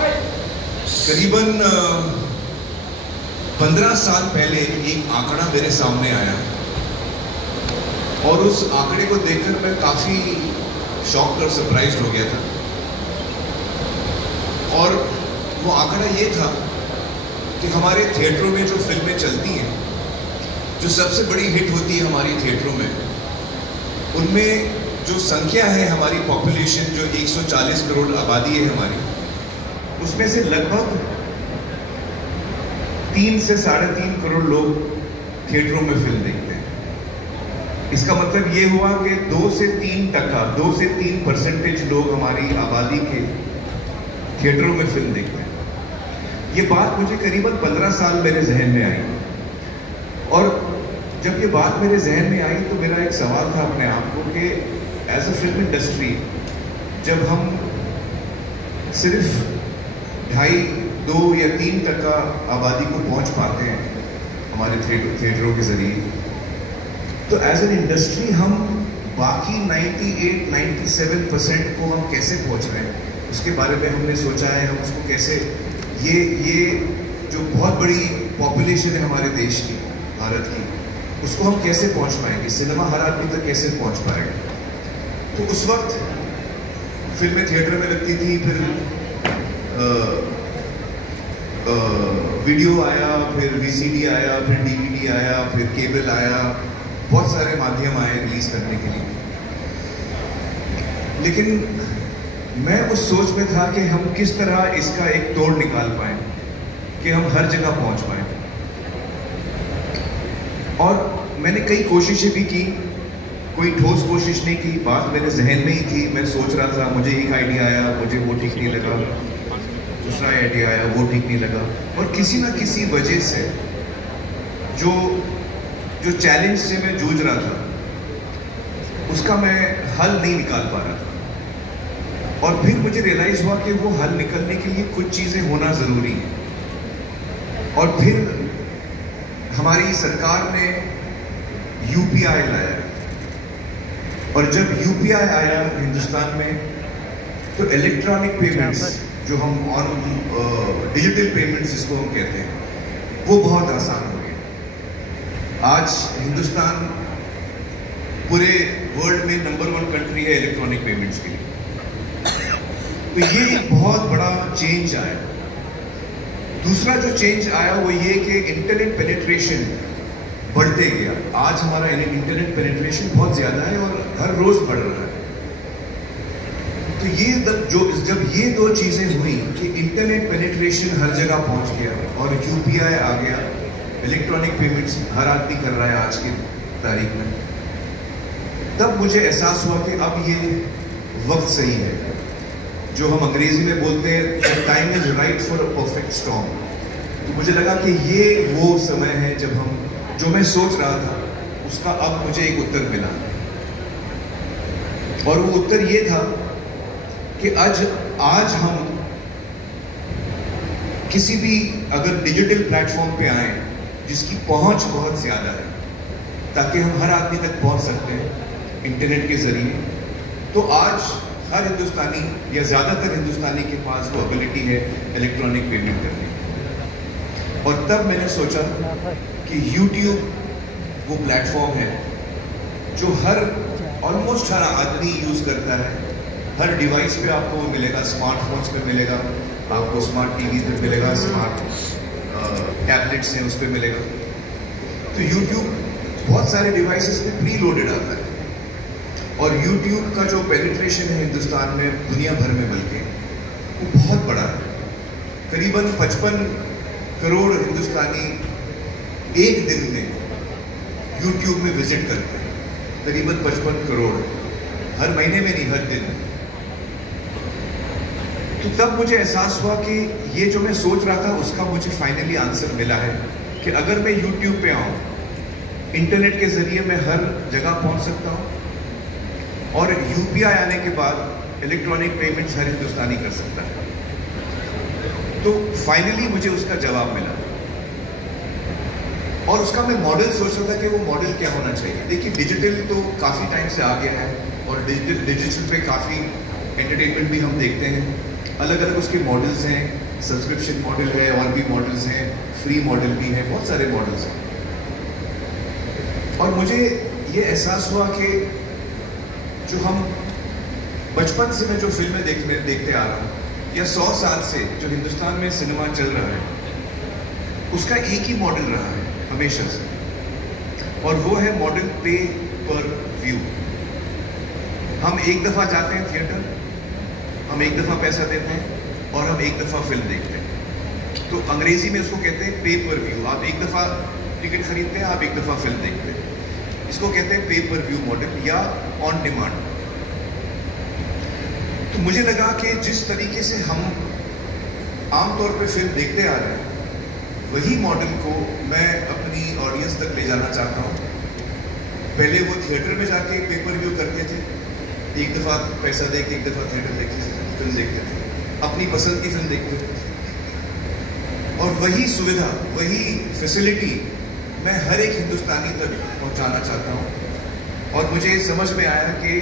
करीबन 15 साल पहले एक आंकड़ा मेरे सामने आया और उस आंकड़े को देखकर मैं काफी शॉक्ड और सरप्राइज हो गया था। और वो आंकड़ा ये था कि हमारे थिएटरों में जो फिल्में चलती हैं, जो सबसे बड़ी हिट होती है हमारी थिएटरों में, उनमें जो संख्या है हमारी पॉपुलेशन, जो 140 करोड़ आबादी है हमारी, उसमें से लगभग 3 से 3.5 करोड़ लोग थिएटरों में फिल्म देखते हैं। इसका मतलब ये हुआ कि 2 से 3% लोग हमारी आबादी के थिएटरों में फिल्म देखते हैं। ये बात मुझे करीबन 15 साल मेरे जहन में आई, और जब ये बात मेरे जहन में आई तो मेरा एक सवाल था अपने आप को कि एज अ फिल्म इंडस्ट्री, जब हम सिर्फ 2.5, 2 या 3% आबादी को पहुंच पाते हैं हमारे थिएटरों के जरिए, तो एज एन इंडस्ट्री हम बाकी 98-97% को हम कैसे पहुंच रहे हैं, उसके बारे में हमने सोचा है। हम उसको कैसे, ये जो बहुत बड़ी पॉपुलेशन है हमारे देश की, भारत की, उसको हम कैसे पहुंच पाएंगे, सिनेमा हर आदमी तक कैसे पहुंच पाएगा। तो उस वक्त फिल्में थिएटर में लगती थी, फिर वीडियो आया, फिर वीसीडी आया, फिर डीवीडी आया, फिर केबल आया, बहुत सारे माध्यम आए रिलीज करने के लिए। लेकिन मैं उस सोच में था कि हम किस तरह इसका एक तोड़ निकाल पाएं कि हम हर जगह पहुंच पाएं। और मैंने कई कोशिशें भी की, कोई ठोस कोशिश नहीं की, बात मेरे जहन में ही थी। मैं सोच रहा था, मुझे एक आइडिया आया, मुझे वो ठीक नहीं लगा, दूसरा आइडिया आया, वो ठीक नहीं लगा, और किसी ना किसी वजह से जो चैलेंज से मैं जूझ रहा था, उसका मैं हल नहीं निकाल पा रहा था। और फिर मुझे रियलाइज हुआ कि वो हल निकलने के लिए कुछ चीजें होना जरूरी है। और फिर हमारी सरकार ने यूपीआई लाया, और जब यूपीआई आया हिंदुस्तान में, तो इलेक्ट्रॉनिक पेमेंट्स, जो हम डिजिटल पेमेंट्स जिसको हम कहते हैं, वो बहुत आसान हो गए। आज हिंदुस्तान पूरे वर्ल्ड में नंबर 1 कंट्री है इलेक्ट्रॉनिक पेमेंट्स के लिए। तो ये एक बहुत बड़ा चेंज आया। दूसरा जो चेंज आया वो ये कि इंटरनेट पेनिट्रेशन बढ़ते गया। आज हमारा इंटरनेट पेनिट्रेशन बहुत ज्यादा है और हर रोज बढ़ रहा है। तो ये जब ये 2 चीजें हुई कि इंटरनेट पेनिट्रेशन हर जगह पहुंच गया और यूपीआई आ गया, इलेक्ट्रॉनिक पेमेंट्स हर आदमी कर रहा है आज की तारीख में, तब मुझे एहसास हुआ कि अब ये वक्त सही है, जो हम अंग्रेजी में बोलते हैं time is right for a perfect storm. तो मुझे लगा कि ये वो समय है जब हम, जो मैं सोच रहा था उसका अब मुझे एक उत्तर मिला। और वो उत्तर ये था कि आज हम किसी भी अगर डिजिटल प्लेटफॉर्म पे आए जिसकी पहुंच बहुत ज्यादा है, ताकि हम हर आदमी तक पहुंच सकते हैं इंटरनेट के जरिए, तो आज हर हिंदुस्तानी या ज्यादातर हिंदुस्तानी के पास वो एबिलिटी है इलेक्ट्रॉनिक पेमेंट करने की। और तब मैंने सोचा कि YouTube वो प्लेटफॉर्म है जो ऑलमोस्ट हर आदमी यूज करता है। हर डिवाइस पे आपको मिलेगा, स्मार्टफोन्स पे मिलेगा, आपको स्मार्ट टीवी पे मिलेगा, स्मार्ट टैबलेट्स हैं उस पर मिलेगा। तो YouTube बहुत सारे डिवाइसेस में प्री लोडेड आता है, और YouTube का जो पेनिट्रेशन है हिंदुस्तान में, दुनिया भर में बल्कि, वो बहुत बड़ा है। करीबन 55 करोड़ हिंदुस्तानी एक दिन में YouTube में विजिट करते हैं, करीबन 55 करोड़, हर महीने में नहीं, हर दिन। तो तब मुझे एहसास हुआ कि ये जो मैं सोच रहा था उसका मुझे फाइनली आंसर मिला है कि अगर मैं YouTube पे आऊँ, इंटरनेट के जरिए मैं हर जगह पहुँच सकता हूँ, और यूपीआई आने के बाद इलेक्ट्रॉनिक पेमेंट्स हर हिंदुस्तानी कर सकता है। तो फाइनली मुझे उसका जवाब मिला, और उसका मैं मॉडल सोच रहा था कि वो मॉडल क्या होना चाहिए। देखिए, डिजिटल तो काफ़ी टाइम से आ गया है, और डिजिटल पे काफ़ी एंटरटेनमेंट भी हम देखते हैं, अलग अलग उसके मॉडल्स हैं, सब्सक्रिप्शन मॉडल है और भी मॉडल्स हैं, फ्री मॉडल भी है, बहुत सारे मॉडल्स हैं। और मुझे ये एहसास हुआ कि जो हम बचपन से मैं जो फिल्में देखते आ रहा हूँ, या 100 साल से जो हिंदुस्तान में सिनेमा चल रहा है, उसका एक ही मॉडल रहा है हमेशा से, और वो है मॉडल पे पर व्यू। हम एक दफ़ा जाते हैं थिएटर, हम एक दफ़ा पैसा देते हैं और हम एक दफ़ा फिल्म देखते हैं। तो अंग्रेजी में उसको कहते हैं पे पर व्यू। आप एक दफ़ा टिकट खरीदते हैं, आप एक दफ़ा फिल्म देखते हैं, इसको कहते हैं पे पर व्यू मॉडल या ऑन डिमांड। तो मुझे लगा कि जिस तरीके से हम आमतौर पे फिल्म देखते आ रहे हैं, वही मॉडल को मैं अपनी ऑडियंस तक ले जाना चाहता हूँ। पहले वो थिएटर में जाके पेपर व्यू करते थे, एक दफ़ा पैसा दे के एक दफ़ा थिएटर फिल्म देखते थे, अपनी पसंद की फिल्म देखते थे, और वही सुविधा, वही फैसिलिटी मैं हर एक हिंदुस्तानी तक पहुँचाना चाहता हूँ। और मुझे समझ में आया कि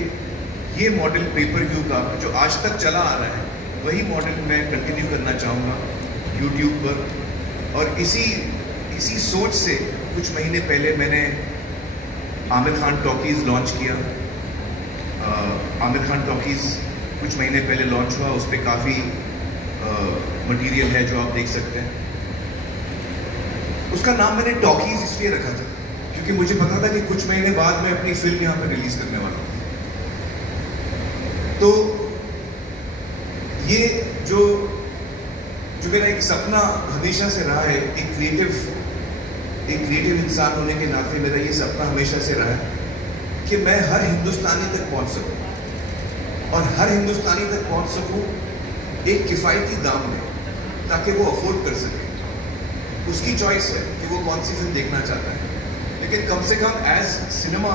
ये मॉडल पेपर व्यू का जो आज तक चला आ रहा है, वही मॉडल मैं कंटिन्यू करना चाहूँगा यूट्यूब पर। और इसी सोच से कुछ महीने पहले मैंने आमिर खान टॉकीज़ लॉन्च किया। आमिर खान टॉकीज़ कुछ महीने पहले लॉन्च हुआ, उस पर काफ़ी मटेरियल है जो आप देख सकते हैं। उसका नाम मैंने टॉकीज़ इसलिए रखा था क्योंकि मुझे पता था कि कुछ महीने बाद मैं अपनी फिल्म यहाँ पर रिलीज करने वाला हूँ। तो ये जो मेरा एक सपना हमेशा से रहा है, एक क्रिएटिव इंसान होने के नाते मेरा ये सपना हमेशा से रहा है कि मैं हर हिंदुस्तानी तक पहुंच सकूं, और हर हिंदुस्तानी तक पहुंच सकूं एक किफ़ायती दाम में, ताकि वो अफोर्ड कर सके। उसकी चॉइस है कि वो कौन सी फिल्म देखना चाहता है, लेकिन कम से कम as cinema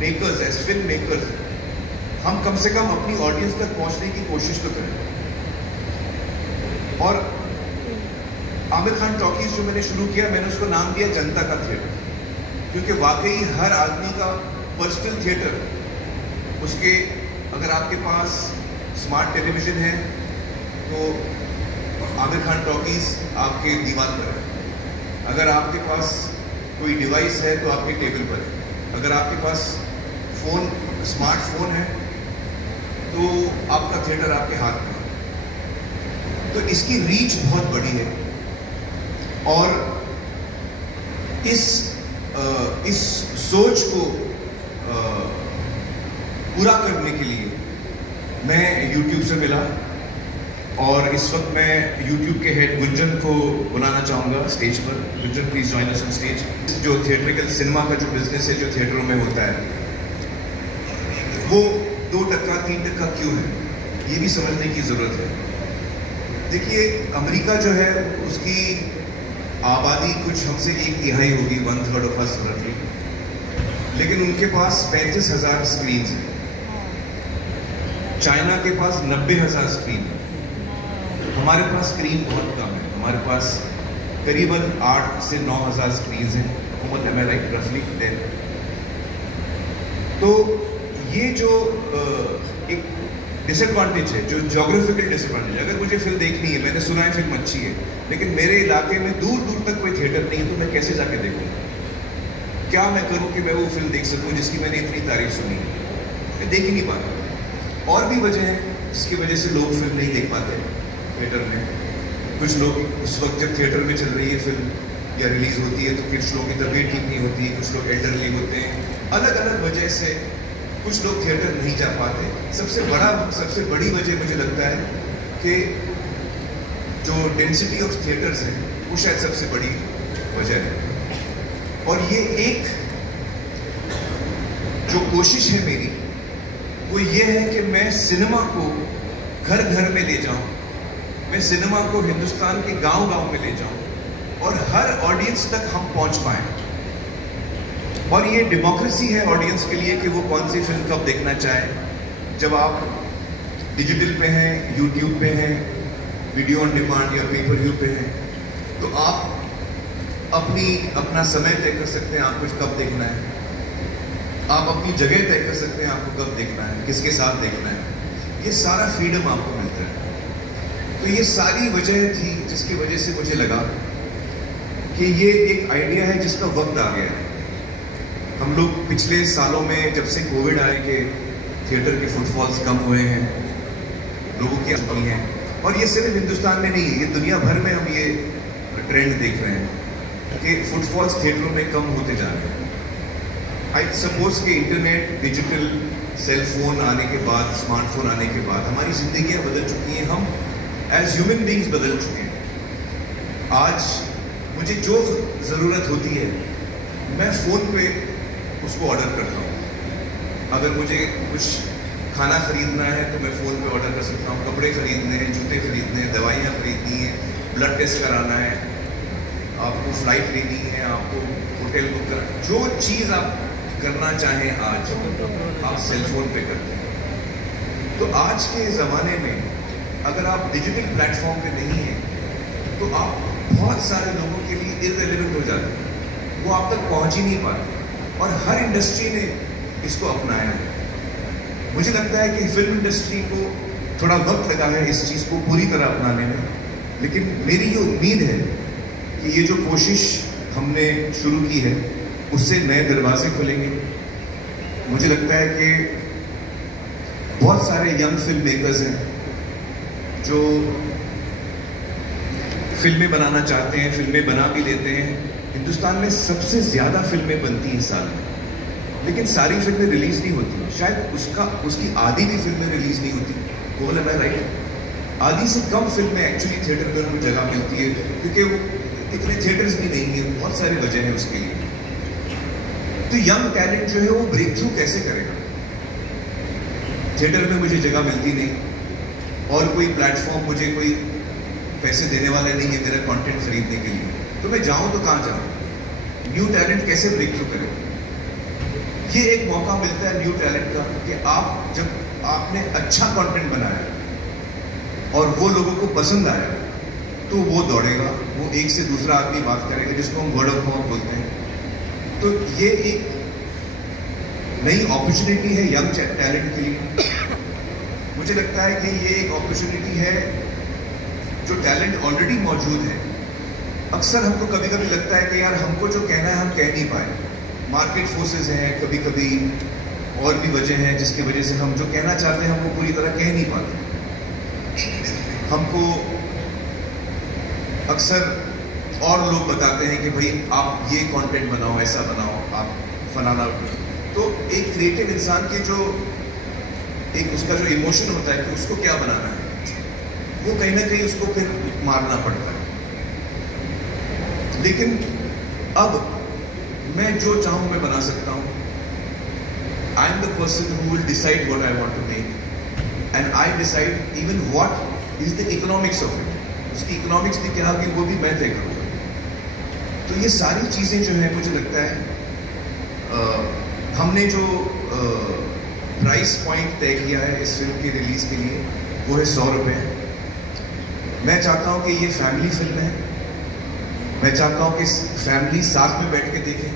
makers, as film makers, हम कम से कम अपनी ऑडियंस तक पहुंचने की कोशिश तो करें। और आमिर खान टॉकीज़ जो मैंने शुरू किया, मैंने उसको नाम दिया जनता का थिएटर, क्योंकि वाकई हर आदमी का पर्सनल थिएटर, उसके अगर आपके पास स्मार्ट टेलीविज़न है तो आमिर खान टॉकीज़ आपके दीवार पर है, अगर आपके पास कोई डिवाइस है तो आपके टेबल पर है, अगर आपके पास स्मार्टफोन है तो आपका थिएटर आपके हाथ में है। तो इसकी रीच बहुत बड़ी है, और इस सोच को पूरा करने के लिए मैं YouTube से मिला, और इस वक्त मैं YouTube के हेड गुंजन को बुलाना चाहूँगा स्टेज पर। Gunjan, please join us on stage. जो थिएट्रिकल सिनेमा का जो बिजनेस है, जो थिएटरों में होता है, वो 2% 3% क्यों है, ये भी समझने की ज़रूरत है। देखिए, अमेरिका जो है उसकी आबादी कुछ हमसे 1/3 होगी, 1/3 ऑफ अस रफली, लेकिन उनके पास 35,000 स्क्रीन है। चाइना के पास 90,000 स्क्रीन है। हमारे पास स्क्रीन बहुत कम है, हमारे पास करीबन 8 से 9,000 स्क्रीन हैं। रफली देर। तो ये जो एक डिसएडवांटेज है, जो ज्योग्राफिकल डिसएडवांटेज, अगर मुझे फिल्म देखनी है, मैंने सुना है फिल्म अच्छी है, लेकिन मेरे इलाके में दूर दूर तक कोई थिएटर नहीं है, तो मैं कैसे जाके देखूँगा? क्या मैं करूँ कि मैं वो फिल्म देख सकूँ जिसकी मैंने इतनी तारीफ सुनी है? मैं देख ही नहीं पाता। और भी वजह है जिसकी वजह से लोग फिल्म नहीं देख पाते थिएटर में। कुछ लोग उस वक्त जब थिएटर में चल रही है फिल्म या रिलीज होती है, तो कुछ लोगों की तबीयत ठीक नहीं होती है, कुछ लोग एल्डरली होते हैं, अलग अलग वजह से कुछ लोग थिएटर नहीं जा पाते। सबसे बड़ी वजह मुझे लगता है कि जो डेंसिटी ऑफ थिएटर्स है, वो शायद सबसे बड़ी वजह है। और ये एक जो कोशिश है मेरी, वो ये है कि मैं सिनेमा को घर घर में ले जाऊं, मैं सिनेमा को हिंदुस्तान के गांव-गांव में ले जाऊं, और हर ऑडियंस तक हम पहुंच पाएं। और ये डेमोक्रेसी है ऑडियंस के लिए कि वो कौन सी फिल्म कब देखना चाहे। जब आप डिजिटल पे हैं, यूट्यूब पे हैं, वीडियो ऑन डिमांड या पेपर व्यू पे हैं, तो आप अपना समय तय कर सकते हैं आपको कब देखना है, आप अपनी जगह तय कर सकते हैं आपको कब देखना है, किसके साथ देखना है। ये सारा फ्रीडम आपको मिलता है। तो ये सारी वजह थी जिसकी वजह से मुझे लगा कि ये एक आइडिया है जिसका वक्त आ गया है। हम लोग पिछले सालों में जब से कोविड आए के थिएटर के फुटफॉल्स कम हुए हैं, लोगों की कमी है, और ये सिर्फ हिंदुस्तान में नहीं है, ये दुनिया भर में हम ये ट्रेंड देख रहे हैं कि फुटफॉल्स थिएटरों में कम होते जा रहे हैं। आई सपोज कि इंटरनेट, डिजिटल, सेलफोन आने के बाद, स्मार्टफोन आने के बाद हमारी जिंदगियां बदल चुकी हैं, हम एज ह्यूमन बींग्स बदल चुके हैं। आज मुझे जो ज़रूरत होती है मैं फ़ोन पे उसको ऑर्डर करता हूँ। अगर मुझे कुछ खाना खरीदना है तो मैं फ़ोन पे ऑर्डर कर सकता हूँ, कपड़े खरीदने हैं, जूते खरीदने हैं, दवाइयाँ खरीदनी है, ब्लड टेस्ट कराना है, आपको फ्लाइट लेनी है, आपको होटल बुक करना, जो चीज़ आप करना चाहें आज आप सेलफोन पे करते हैं। तो आज के ज़माने में अगर आप डिजिटल प्लेटफॉर्म पे नहीं हैं तो आप बहुत सारे लोगों के लिए इररिलेवेंट हो जाते हैं, वो आप तक पहुंच ही नहीं पाते, और हर इंडस्ट्री ने इसको अपनाया है। मुझे लगता है कि फिल्म इंडस्ट्री को थोड़ा वक्त लगा है इस चीज़ को पूरी तरह अपनाने में, लेकिन मेरी ये उम्मीद है कि ये जो कोशिश हमने शुरू की है उससे नए दरवाजे खुलेंगे। मुझे लगता है कि बहुत सारे यंग फिल्म मेकर्स हैं जो फिल्में बनाना चाहते हैं, फिल्में बना भी लेते हैं। हिंदुस्तान में सबसे ज़्यादा फिल्में बनती हैं साल में, लेकिन सारी फिल्में रिलीज़ नहीं होती, शायद उसकी आधी भी फिल्में रिलीज़ नहीं होती। बोल है मैं राइट? आधी से कम फिल्में एक्चुअली थिएटर में उनको जगह मिलती है, क्योंकि वो इतने थिएटर्स भी नहीं है, बहुत सारी वजह है उसके लिए। तो यंग टैलेंट जो है वो ब्रेक थ्रू कैसे करेगा? थिएटर में मुझे जगह मिलती नहीं, और कोई प्लेटफॉर्म, मुझे कोई पैसे देने वाला नहीं है मेरा कंटेंट खरीदने के लिए, तो मैं जाऊं तो कहां जाऊं? न्यू टैलेंट कैसे ब्रेक थ्रू करें? ये एक मौका मिलता है न्यू टैलेंट का कि आप जब आपने अच्छा कंटेंट बनाया और वो लोगों को पसंद आया तो वो दौड़ेगा, वो एक से दूसरा आदमी बात करेगा, जिसको हम वर्ड ऑफ माउथ बोलते हैं। तो ये एक नई अपॉर्चुनिटी है यंग टैलेंट के लिए। मुझे लगता है कि ये एक अपॉर्चुनिटी है जो टैलेंट ऑलरेडी मौजूद है। अक्सर हमको कभी कभी लगता है कि यार हमको जो कहना है हम कह नहीं पाए, मार्केट फोर्सेस हैं, कभी कभी और भी वजह हैं जिसकी वजह से हम जो कहना चाहते हैं हम वो पूरी तरह कह नहीं पाते। हमको अक्सर और लोग बताते हैं कि भाई आप ये कंटेंट बनाओ, ऐसा बनाओ, आप फलाना। तो एक क्रिएटिव इंसान के जो एक उसका जो इमोशन होता है कि उसको क्या बनाना है, वो कहीं ना कहीं उसको फिर मारना पड़ता है। लेकिन अब मैं जो चाहूं मैं बना सकता हूं। I am the person who will decide what I want to make, and I decide even what is the economics of it. उसकी इकोनॉमिक्स भी क्या होगी वो भी मैं तय करूंगा। तो ये सारी चीजें जो है मुझे लगता है हमने जो प्राइस पॉइंट तय किया है इस फिल्म की रिलीज के लिए वो है 100 रुपये। मैं चाहता हूँ कि ये फैमिली फिल्म है, मैं चाहता हूँ कि फैमिली साथ में बैठ के देखें।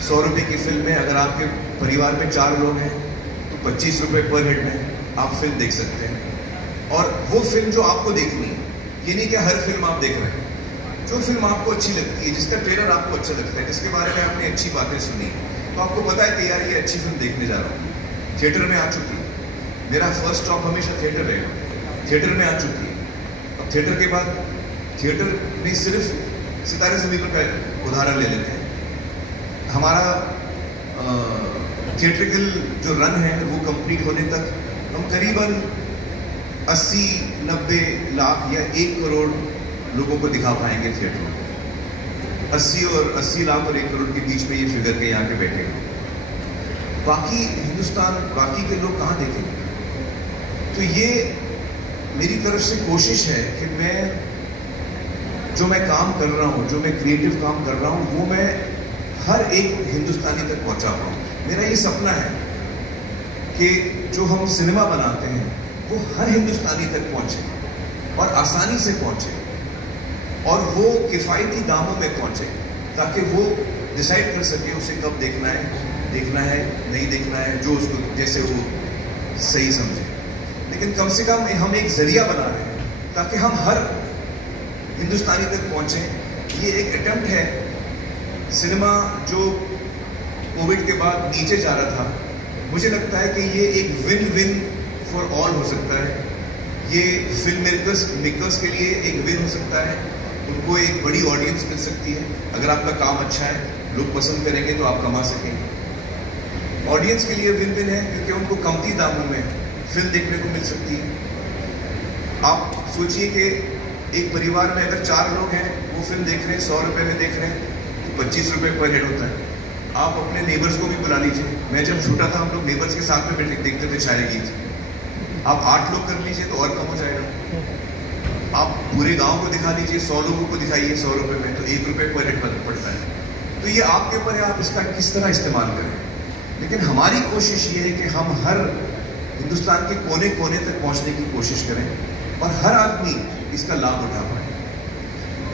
100 रुपये की फिल्म है, अगर आपके परिवार में 4 लोग हैं तो 25 रुपये पर हेड में आप फिल्म देख सकते हैं। और वो फिल्म जो आपको देखनी है, ये नहीं कि हर फिल्म आप देख रहे हैं, जो फिल्म आपको अच्छी लगती है, जिसका ट्रेलर आपको अच्छा लगता है, जिसके बारे में आपने अच्छी बातें सुनी, तो आपको पता है कि यार ये अच्छी फिल्म देखने जा रहा हूँ, थिएटर में आ चुकी है। मेरा फर्स्ट स्टॉप हमेशा थिएटर रहेगा, थिएटर में आ चुकी है। अब थिएटर के बाद, थिएटर नहीं, सिर्फ सितारे ज़मीन पर उदाहरण ले लेते हैं। हमारा थिएट्रिकल जो रन है वो कंप्लीट होने तक हम करीबन 80-90 लाख या 1 करोड़ लोगों को दिखा पाएंगे थिएटर में। 80 लाख और 1 करोड़ के बीच में ये फिगर के यहाँ के बैठे हैं। बाकी हिंदुस्तान, बाकी के लोग कहाँ देखेंगे? तो ये मेरी तरफ से कोशिश है कि मैं काम कर रहा हूँ, जो मैं क्रिएटिव काम कर रहा हूँ, वो मैं हर एक हिंदुस्तानी तक पहुँचा पाऊँ। मेरा ये सपना है कि जो हम सिनेमा बनाते हैं वो हर हिंदुस्तानी तक पहुँचे और आसानी से पहुँचे और वो किफ़ायती दामों में पहुँचे, ताकि वो डिसाइड कर सके उसे कब देखना है नहीं देखना है, जो उसको जैसे वो सही समझे। लेकिन कम से कम हम एक जरिया बना रहे हैं ताकि हम हर हिंदुस्तानी तक पहुंचें। ये एक अटेम्प्ट है। सिनेमा जो कोविड के बाद नीचे जा रहा था, मुझे लगता है कि ये एक विन विन फॉर ऑल हो सकता है। ये फिल्म मेकर्स के लिए एक विन हो सकता है। उनको एक बड़ी ऑडियंस मिल सकती है। अगर आपका काम अच्छा है, लोग पसंद करेंगे तो आप कमा सकेंगे। ऑडियंस के लिए विन विन है क्योंकि उनको कमती दामों में फिल्म देखने को मिल सकती है। आप सोचिए कि एक परिवार में अगर 4 लोग हैं, वो फिल्म देख रहे हैं, 100 रुपये में देख रहे हैं, तो 25 रुपये पर हेड होता है। आप अपने नेबर्स को भी बुला लीजिए। मैं जब छोटा था, हम लोग नेबर्स के साथ में बैठे देखते थे शायरी गीत। आप 8 लोग कर लीजिए तो और कम हो जाएगा। आप पूरे गांव को दिखा लीजिए, 100 लोगों को दिखाइए 100 रुपये में, तो 1 रुपये पर हेड पड़ता है। तो ये आपके ऊपर है, आप इसका किस तरह इस्तेमाल करें। लेकिन हमारी कोशिश ये है कि हम हर हिंदुस्तान के कोने कोने तक पहुंचने की कोशिश करें और हर आदमी इसका लाभ उठा पाए।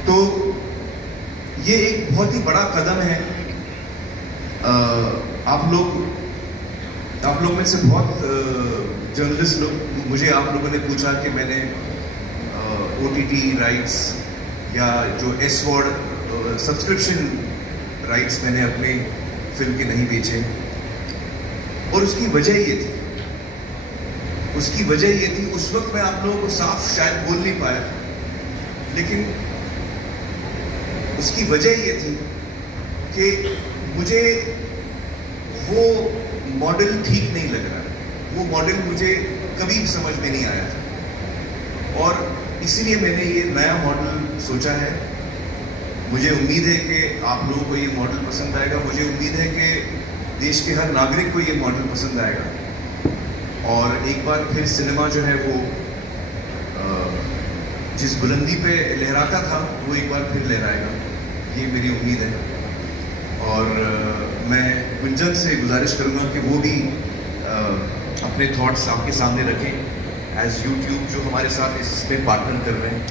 तो ये एक बहुत ही बड़ा कदम है। आप लोग में से बहुत जर्नलिस्ट लोग, मुझे आप लोगों ने पूछा कि मैंने OTT राइट्स या जो S-Word सब्सक्रिप्शन राइट्स मैंने अपने फिल्म के नहीं बेचे, और उसकी वजह ये थी उस वक्त मैं आप लोगों को साफ शायद बोल नहीं पाया, लेकिन उसकी वजह ये थी कि मुझे वो मॉडल ठीक नहीं लग रहा। वो मॉडल मुझे कभी समझ में नहीं आया था और इसीलिए मैंने ये नया मॉडल सोचा है। मुझे उम्मीद है कि आप लोगों को ये मॉडल पसंद आएगा। मुझे उम्मीद है कि देश के हर नागरिक को ये मॉडल पसंद आएगा और एक बार फिर सिनेमा जो है वो जिस बुलंदी पे लहराता था वो एक बार फिर लहराएगा, ये मेरी उम्मीद है। और मैं गुंजन से गुजारिश करूँगा कि वो भी अपने थॉट्स आपके सामने रखें एज यूट्यूब जो हमारे साथ इसमें पार्टनर कर रहे हैं।